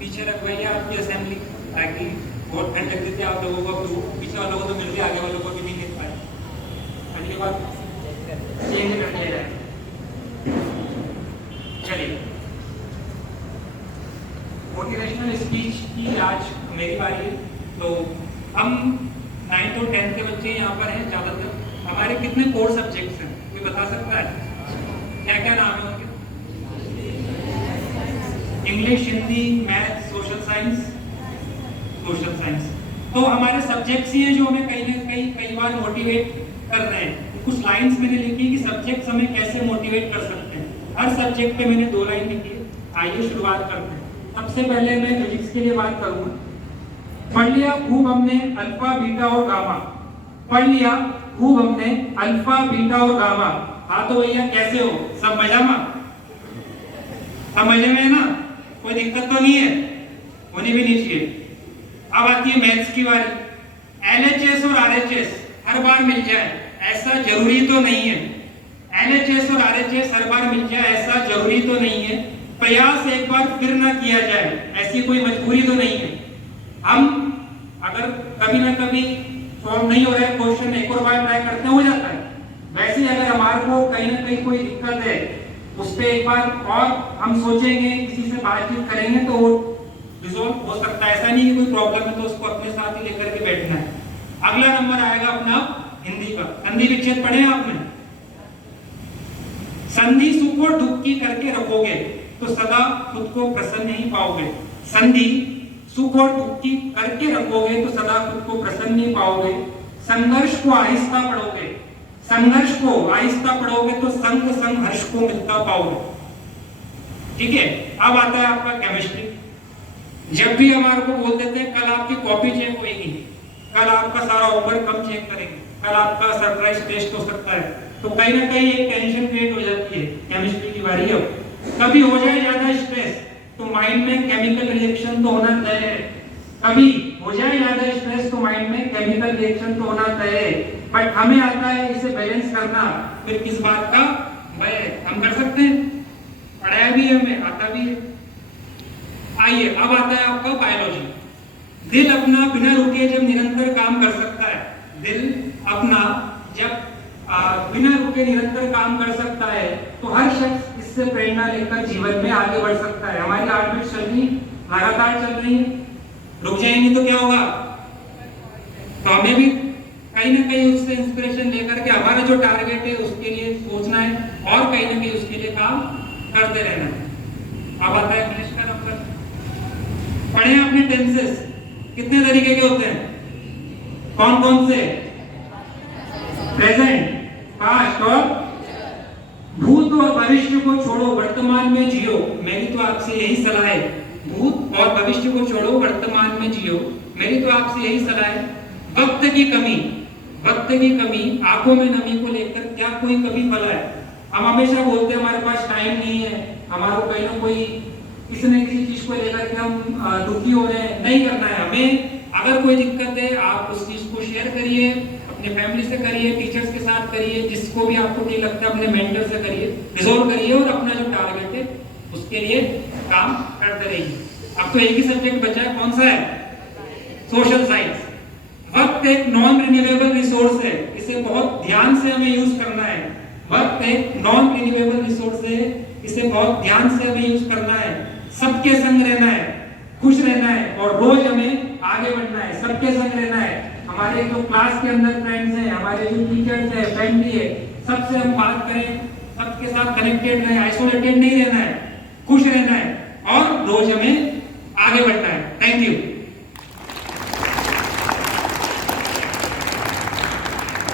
पीछे रखवाइए आपकी असेंबली, ताकि वोट कंडक्ट देते आप लोगों को, तो पीछे वालों को तो मिल गया, आगे वालों को भी नहीं मिल पाए। अगली बात चेंज कर दिया जाए। चलिए, मोटिवेशनल स्पीच की आज मेरी बारी है। तो हम 9th और 10th के बच्चे यहाँ पर हैं ज़्यादातर। हमारे कितने कोर सब्जेक्ट्स हैं, कोई बता सकता है? क्या क्या नाम है उनके? English, Hindi, math, social science. Social science तो हमारे सब्जेक्ट्स ही हैं जो हमें कहीं ना कहीं कई बार मोटिवेट कर रहे हैं। कुछ लाइंस मैंने लिखी कि सब्जेक्ट्स हमें कैसे मोटिवेट कर सकते हैं। हर सब्जेक्ट पे मैंने 2 लाइन लिखी है। आइए शुरुआत करते हैं। सबसे पहले मैं फिजिक्स के लिए बात करूंगा। पढ़ लिया खूब हमने अल्फा, बीटा और गामा। पढ़ लिया खूब हमने अल्फा, बीटा और गामा। हाँ तो भैया कैसे हो, सब मजा में? सब मजे में है ना? कोई दिक्कत तो नहीं है, होनी भी नहीं चाहिए। अब आती है मैथ्स की बारी। LHS और RHS हर बार मिल जाए ऐसा जरूरी तो नहीं है। LHS और RHS हर बार मिल जाए ऐसा जरूरी तो नहीं है। प्रयास एक बार फिर ना किया जाए ऐसी कोई मजबूरी तो नहीं है। हम अगर कभी ना कभी सॉल्व नहीं हो रहा है क्वेश्चन, एक और बार ट्राई करते हो जाता है। वैसे अगर हमारे को कहीं ना कहीं कोई दिक्कत है, उस पर एक बार और हम सोचेंगे, किसी से बातचीत करेंगे तो वो रिजॉल्व हो सकता है। ऐसा नहीं कि कोई प्रॉब्लम है तो उसको अपने साथ ही लेकर के बैठना है। अगला नंबर आएगा अपना हिंदी का। संधि विच्छेद पढ़े आपने? संधि सुख और दुख की करके रखोगे तो सदा खुद को प्रसन्न नहीं पाओगे। संधि सुख और दुख की करके रखोगे तो सदा खुद को प्रसन्न नहीं पाओगे। संघर्ष को आहिस्ता पढ़ोगे, संघर्ष को आहिस्ता पढ़ोगे तो संग संग हर्ष को मिलता पाओगे। ठीक है, अब आता है आपका केमिस्ट्री। जब भी हमारे को बोल देते हैं कल आपकी कॉपी चेक होगी, कल आपका सारा होमवर्क हम चेक करेंगे, कल आपका सरप्राइज टेस्ट हो सकता है, तो कहीं ना कहीं एक टेंशन क्रिएट हो जाती है। केमिस्ट्री की बारी है। कभी हो जाए ज्यादा स्ट्रेस तो माइंड में केमिकल रिएक्शन तो होना तय है। कभी हो जाए ज्यादा स्ट्रेस तो माइंड में केमिकल रिएक्शन तो होना तय है। बट हमें आता है इसे बैलेंस करना। फिर किस बात का भय? हम कर सकते हैं, पढ़ाया भी है, हमें आता भी है। आइए अब आता है आपका बायोलॉजी। दिल अपना बिना रुके जब निरंतर काम कर सकता है, दिल अपना जब बिना रुके निरंतर काम कर सकता है तो हर शख्स इससे प्रेरणा लेकर जीवन में आगे बढ़ सकता है। हमारी हार्टबीट चल रही, लगातार चल रही है, रुक जाएंगे तो क्या होगा? तो हमें भी कहीं ना कहीं उससे इंस्पिरेशन लेकर के हमारा जो टारगेट है उसके लिए सोचना है और कहीं ना कहीं उसके लिए काम करते रहना है। अब आता है इंग्लिश का नंबर। पढ़े आपने टेंसेस कितने तरीके के होते हैं? कौन कौन से? प्रेजेंट, पास्ट और भूत और भविष्य को छोड़ो, वर्तमान में जियो। मेरी तो आपसे यही सलाह है। भूत और भविष्य को छोड़ो, वर्तमान में जियो। मेरी तो आपसे यही सलाह है। वक्त की कमी, वक्त की कमी, आंखों में नमी को लेकर क्या कोई कभी भला है? हम हमेशा बोलते हैं हमारे पास टाइम नहीं है, हमारे को कहीं ना कोई किसी न किसी चीज को लेकर के हम दुखी हो रहे हैं। नहीं करना है हमें। अगर कोई दिक्कत है आप उस चीज को शेयर करिए, अपने फैमिली से करिए, टीचर्स के साथ करिए, जिसको भी आपको ठीक लगता है अपने मेंटर से करिए, रिजॉल्व करिए और अपना जो टारगेट है उसके लिए काम करते रहिए। अब तो एक ही सब्जेक्ट बचा है, कौन सा है? Social science. वक्त एक नॉन रिन्यूएबल रिसोर्स है, इसे बहुत ध्यान से हमें यूज करना है। वक्त एक नॉन रिन्यूएबल रिसोर्स है, इसे बहुत ध्यान से हमें यूज करना है। सबके संग रहना है, खुश रहना है और रोज हमें आगे बढ़ना है। सबके संग रहना है। हमारे जो क्लास के अंदर फ्रेंड्स हैं, हमारे जो टीचर्स हैं, फैमिली है, सबसे हम बात करें, सबके साथ कनेक्टेड रहें, आइसोलेटेड नहीं रहना है, खुश रहना है और रोज हमें आगे बढ़ना है। Thank you.